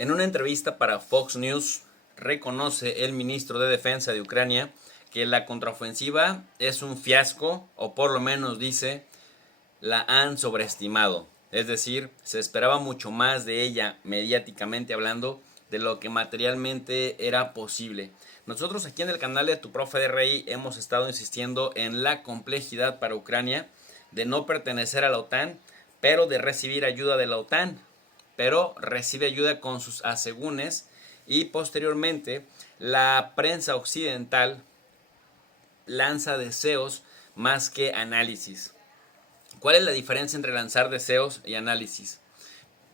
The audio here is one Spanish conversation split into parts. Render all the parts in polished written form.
En una entrevista para Fox News, reconoce el ministro de Defensa de Ucrania que la contraofensiva es un fiasco, o por lo menos dice, la han sobreestimado. Es decir, se esperaba mucho más de ella mediáticamente hablando de lo que materialmente era posible. Nosotros aquí en el canal de Tu Profe de RI hemos estado insistiendo en la complejidad para Ucrania de no pertenecer a la OTAN, pero de recibir ayuda de la OTAN, pero recibe ayuda con sus asegúnes, y posteriormente la prensa occidental lanza deseos más que análisis. ¿Cuál es la diferencia entre lanzar deseos y análisis?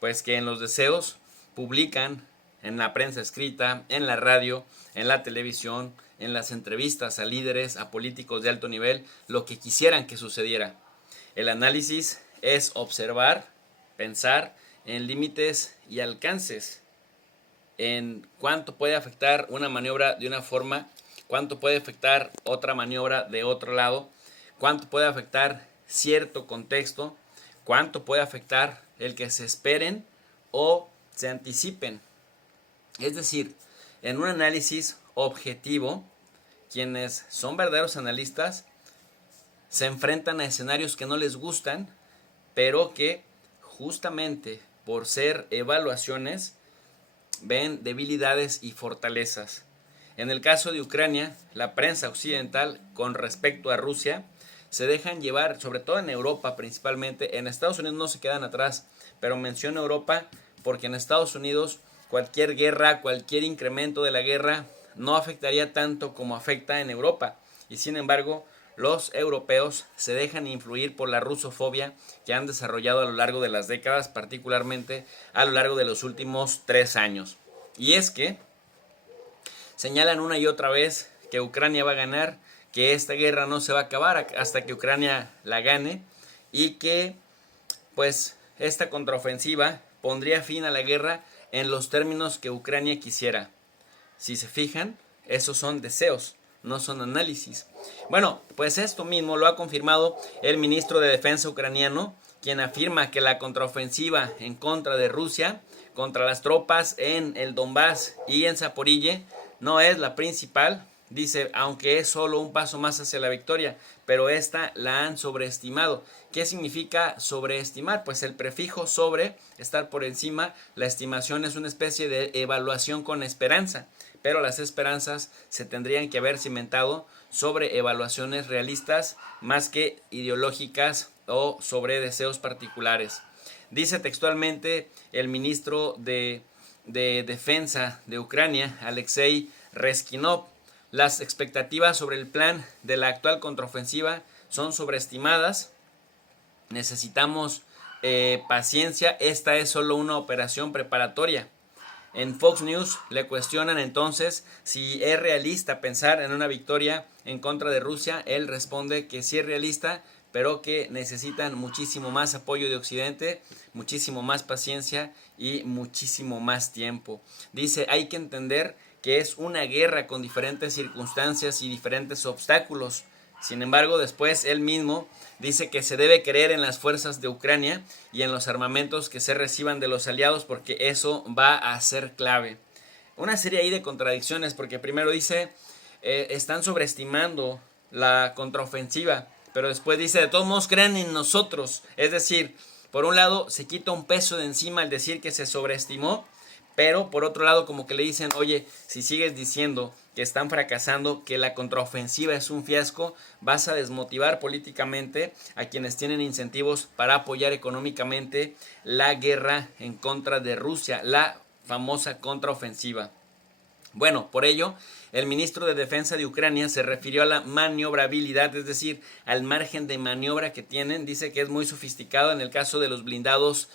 Pues que en los deseos publican en la prensa escrita, en la radio, en la televisión, en las entrevistas a líderes, a políticos de alto nivel, lo que quisieran que sucediera. El análisis es observar, pensar en límites y alcances, en cuánto puede afectar una maniobra de una forma, cuánto puede afectar otra maniobra de otro lado, cuánto puede afectar cierto contexto, cuánto puede afectar el que se esperen o se anticipen. Es decir, en un análisis objetivo, quienes son verdaderos analistas se enfrentan a escenarios que no les gustan, pero que justamente por ser evaluaciones ven debilidades y fortalezas. En el caso de Ucrania, la prensa occidental con respecto a Rusia se dejan llevar, sobre todo en Europa principalmente. En Estados Unidos no se quedan atrás, pero menciono Europa porque en Estados Unidos cualquier guerra, cualquier incremento de la guerra no afectaría tanto como afecta en Europa, y sin embargo los europeos se dejan influir por la rusofobia que han desarrollado a lo largo de las décadas, particularmente a lo largo de los últimos 3 años. Y es que señalan una y otra vez que Ucrania va a ganar, que esta guerra no se va a acabar hasta que Ucrania la gane, y que pues esta contraofensiva pondría fin a la guerra en los términos que Ucrania quisiera. Si se fijan, esos son deseos, no son análisis. Bueno, pues esto mismo lo ha confirmado el ministro de Defensa ucraniano, quien afirma que la contraofensiva en contra de Rusia, contra las tropas en el Donbass y en Zaporille, no es la principal. Dice, aunque es solo un paso más hacia la victoria, pero esta la han sobreestimado. ¿Qué significa sobreestimar? Pues el prefijo sobre, estar por encima, la estimación es una especie de evaluación con esperanza, pero las esperanzas se tendrían que haber cimentado sobre evaluaciones realistas más que ideológicas o sobre deseos particulares. Dice textualmente el ministro de Defensa de Ucrania, Alexei Reskinov: las expectativas sobre el plan de la actual contraofensiva son sobreestimadas. Necesitamos paciencia. Esta es solo una operación preparatoria. En Fox News le cuestionan entonces si es realista pensar en una victoria en contra de Rusia. Él responde que sí es realista, pero que necesitan muchísimo más apoyo de Occidente, muchísimo más paciencia y muchísimo más tiempo. Dice, hay que entender que es una guerra con diferentes circunstancias y diferentes obstáculos. Sin embargo, después él mismo dice que se debe creer en las fuerzas de Ucrania y en los armamentos que se reciban de los aliados, porque eso va a ser clave. Una serie ahí de contradicciones, porque primero dice, están sobreestimando la contraofensiva, pero después dice, de todos modos crean en nosotros. Es decir, por un lado se quita un peso de encima al decir que se sobreestimó, pero por otro lado como que le dicen, oye, si sigues diciendo que están fracasando, que la contraofensiva es un fiasco, vas a desmotivar políticamente a quienes tienen incentivos para apoyar económicamente la guerra en contra de Rusia, la famosa contraofensiva. Bueno, por ello, el ministro de Defensa de Ucrania se refirió a la maniobrabilidad, es decir, al margen de maniobra que tienen. Dice que es muy sofisticado en el caso de los blindados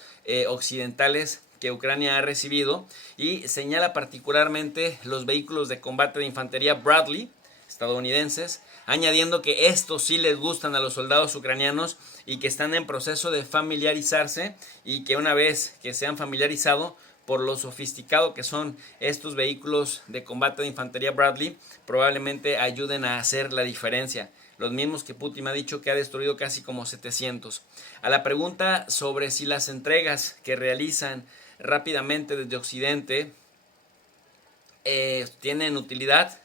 occidentales que Ucrania ha recibido, y señala particularmente los vehículos de combate de infantería Bradley estadounidenses, añadiendo que estos sí les gustan a los soldados ucranianos y que están en proceso de familiarizarse, y que una vez que se han familiarizado por lo sofisticado que son estos vehículos de combate de infantería Bradley, probablemente ayuden a hacer la diferencia. Los mismos que Putin ha dicho que ha destruido casi como 700. A la pregunta sobre si las entregas que realizan rápidamente desde Occidente tienen utilidad.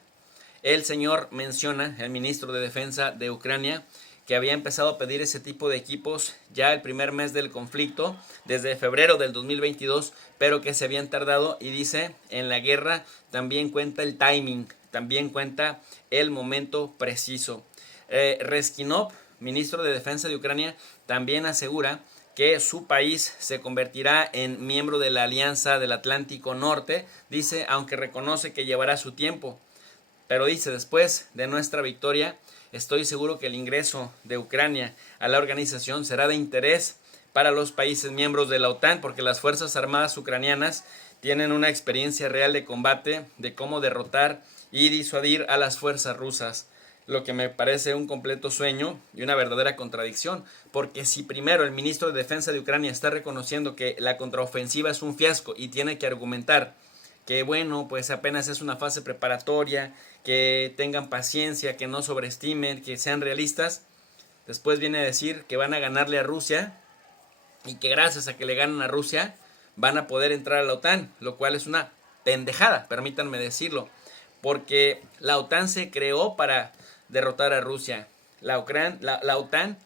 El señor menciona, el ministro de Defensa de Ucrania, que había empezado a pedir ese tipo de equipos ya el primer mes del conflicto, desde febrero del 2022, pero que se habían tardado, y dice, en la guerra también cuenta el timing, también cuenta el momento preciso. Reskinov, ministro de Defensa de Ucrania, también asegura que su país se convertirá en miembro de la Alianza del Atlántico Norte, dice, aunque reconoce que llevará su tiempo. Pero dice, después de nuestra victoria, estoy seguro que el ingreso de Ucrania a la organización será de interés para los países miembros de la OTAN, porque las Fuerzas Armadas ucranianas tienen una experiencia real de combate, de cómo derrotar y disuadir a las fuerzas rusas, lo que me parece un completo sueño y una verdadera contradicción, porque si primero el ministro de Defensa de Ucrania está reconociendo que la contraofensiva es un fiasco y tiene que argumentar que bueno, pues apenas es una fase preparatoria, que tengan paciencia, que no sobreestimen, que sean realistas, después viene a decir que van a ganarle a Rusia y que gracias a que le ganan a Rusia van a poder entrar a la OTAN, lo cual es una pendejada, permítanme decirlo, porque la OTAN se creó para derrotar a Rusia. La OTAN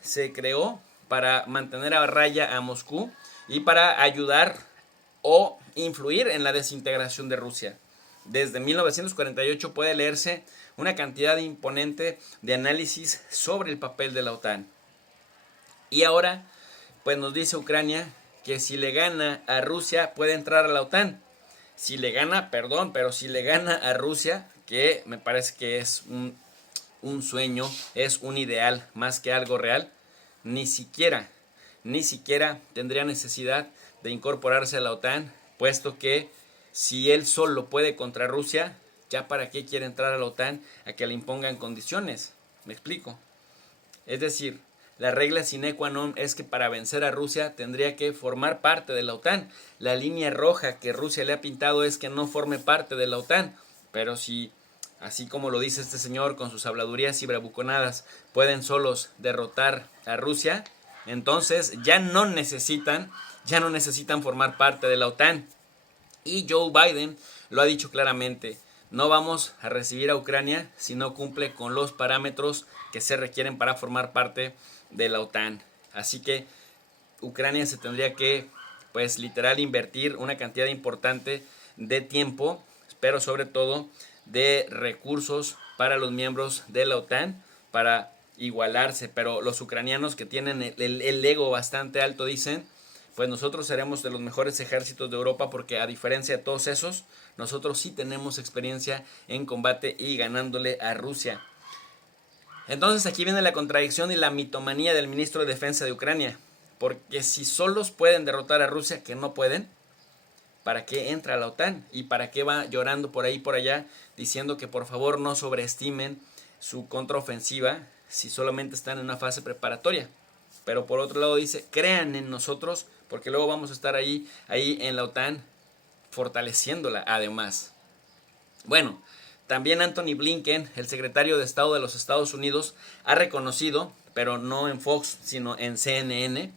se creó para mantener a raya a Moscú y para ayudar o influir en la desintegración de Rusia. Desde 1948 puede leerse una cantidad imponente de análisis sobre el papel de la OTAN. Y ahora, pues nos dice Ucrania que si le gana a Rusia puede entrar a la OTAN. Si le gana, pero si le gana a Rusia, que me parece que es un sueño, es un ideal más que algo real, ni siquiera tendría necesidad de incorporarse a la OTAN, puesto que si él solo puede contra Rusia, ya para qué quiere entrar a la OTAN a que le impongan condiciones. ¿Me explico? Es decir, la regla sine qua non es que para vencer a Rusia tendría que formar parte de la OTAN. La línea roja que Rusia le ha pintado es que no forme parte de la OTAN, pero si, así como lo dice este señor con sus habladurías y bravuconadas, pueden solos derrotar a Rusia, entonces ya no necesitan formar parte de la OTAN. Y Joe Biden lo ha dicho claramente, no vamos a recibir a Ucrania si no cumple con los parámetros que se requieren para formar parte de la OTAN. Así que Ucrania se tendría que, pues literal, invertir una cantidad importante de tiempo, pero sobre todo de recursos para los miembros de la OTAN para igualarse. Pero los ucranianos, que tienen el ego bastante alto, dicen, pues nosotros seremos de los mejores ejércitos de Europa porque a diferencia de todos esos, nosotros sí tenemos experiencia en combate y ganándole a Rusia. Entonces aquí viene la contradicción y la mitomanía del ministro de Defensa de Ucrania, porque si solos pueden derrotar a Rusia, que no pueden, ¿para qué entra a la OTAN? ¿Y para qué va llorando por ahí y por allá diciendo que por favor no sobreestimen su contraofensiva si solamente están en una fase preparatoria? Pero por otro lado dice, crean en nosotros porque luego vamos a estar ahí en la OTAN fortaleciéndola además. Bueno, también Anthony Blinken, el secretario de Estado de los Estados Unidos, ha reconocido, pero no en Fox, sino en CNN,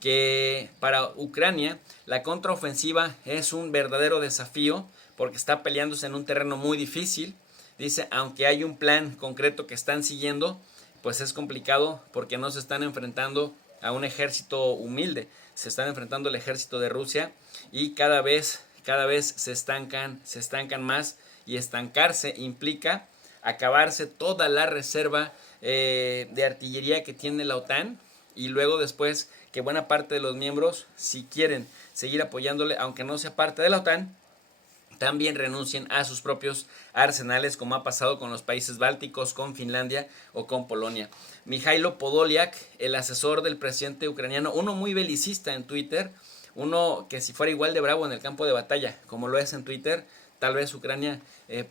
que para Ucrania la contraofensiva es un verdadero desafío porque está peleándose en un terreno muy difícil. Dice, aunque hay un plan concreto que están siguiendo, pues es complicado porque no se están enfrentando a un ejército humilde, se están enfrentando al ejército de Rusia y cada vez se estancan más, y estancarse implica acabarse toda la reserva de artillería que tiene la OTAN y luego después que buena parte de los miembros, si quieren seguir apoyándole aunque no sea parte de la OTAN, también renuncien a sus propios arsenales, como ha pasado con los países bálticos, con Finlandia o con Polonia. Mijailo Podolyak, el asesor del presidente ucraniano, uno muy belicista en Twitter, uno que si fuera igual de bravo en el campo de batalla como lo es en Twitter, tal vez Ucrania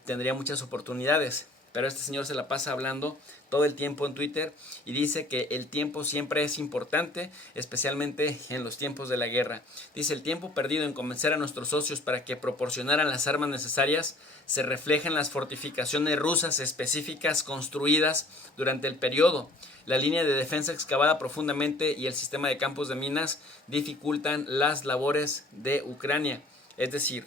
tendría muchas oportunidades. pero este señor se la pasa hablando todo el tiempo en Twitter y dice que el tiempo siempre es importante, especialmente en los tiempos de la guerra. Dice: el tiempo perdido en convencer a nuestros socios para que proporcionaran las armas necesarias se refleja en las fortificaciones rusas específicas construidas durante el periodo. La línea de defensa excavada profundamente y el sistema de campos de minas dificultan las labores de Ucrania. Es decir,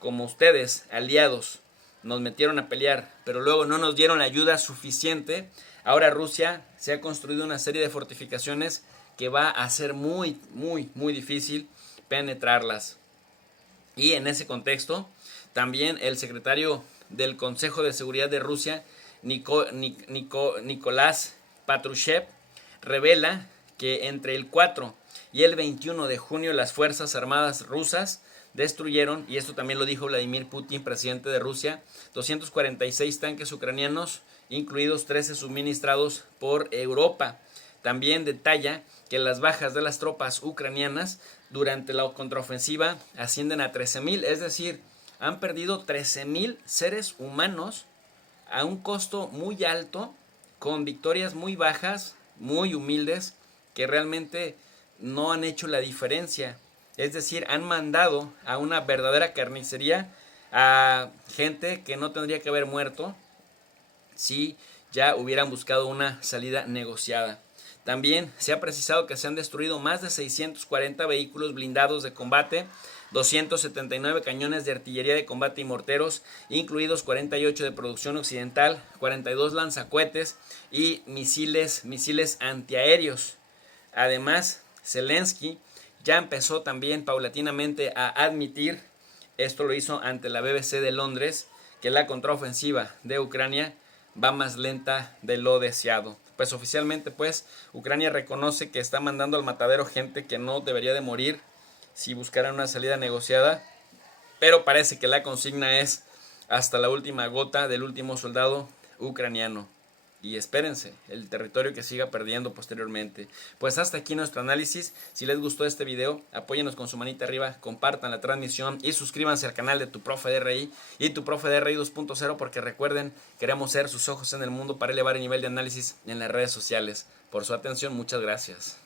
como ustedes, aliados, nos metieron a pelear, pero luego no nos dieron ayuda suficiente, ahora Rusia se ha construido una serie de fortificaciones que va a ser muy difícil penetrarlas. Y en ese contexto, también el secretario del Consejo de Seguridad de Rusia, Nicolás Patrushev, revela que entre el 4 y el 21 de junio las Fuerzas Armadas rusas destruyeron, y esto también lo dijo Vladimir Putin, presidente de Rusia, 246 tanques ucranianos, incluidos 13 suministrados por Europa. También detalla que las bajas de las tropas ucranianas durante la contraofensiva ascienden a 13,000, es decir, han perdido 13,000 seres humanos a un costo muy alto, con victorias muy bajas, muy humildes, que realmente no han hecho la diferencia. Es decir, han mandado a una verdadera carnicería a gente que no tendría que haber muerto si ya hubieran buscado una salida negociada. También se ha precisado que se han destruido más de 640 vehículos blindados de combate, 279 cañones de artillería de combate y morteros, incluidos 48 de producción occidental, 42 lanzacohetes y misiles antiaéreos. Además, Zelensky ya empezó también paulatinamente a admitir, esto lo hizo ante la BBC de Londres, que la contraofensiva de Ucrania va más lenta de lo deseado. Pues oficialmente, Ucrania reconoce que está mandando al matadero gente que no debería de morir si buscaran una salida negociada, pero parece que la consigna es hasta la última gota del último soldado ucraniano. Y espérense el territorio que siga perdiendo posteriormente. Pues hasta aquí nuestro análisis. Si les gustó este video, apóyenos con su manita arriba, compartan la transmisión y suscríbanse al canal de Tu Profe DRI y Tu Profe DRI 2.0, porque recuerden, queremos ser sus ojos en el mundo para elevar el nivel de análisis en las redes sociales. Por su atención, muchas gracias.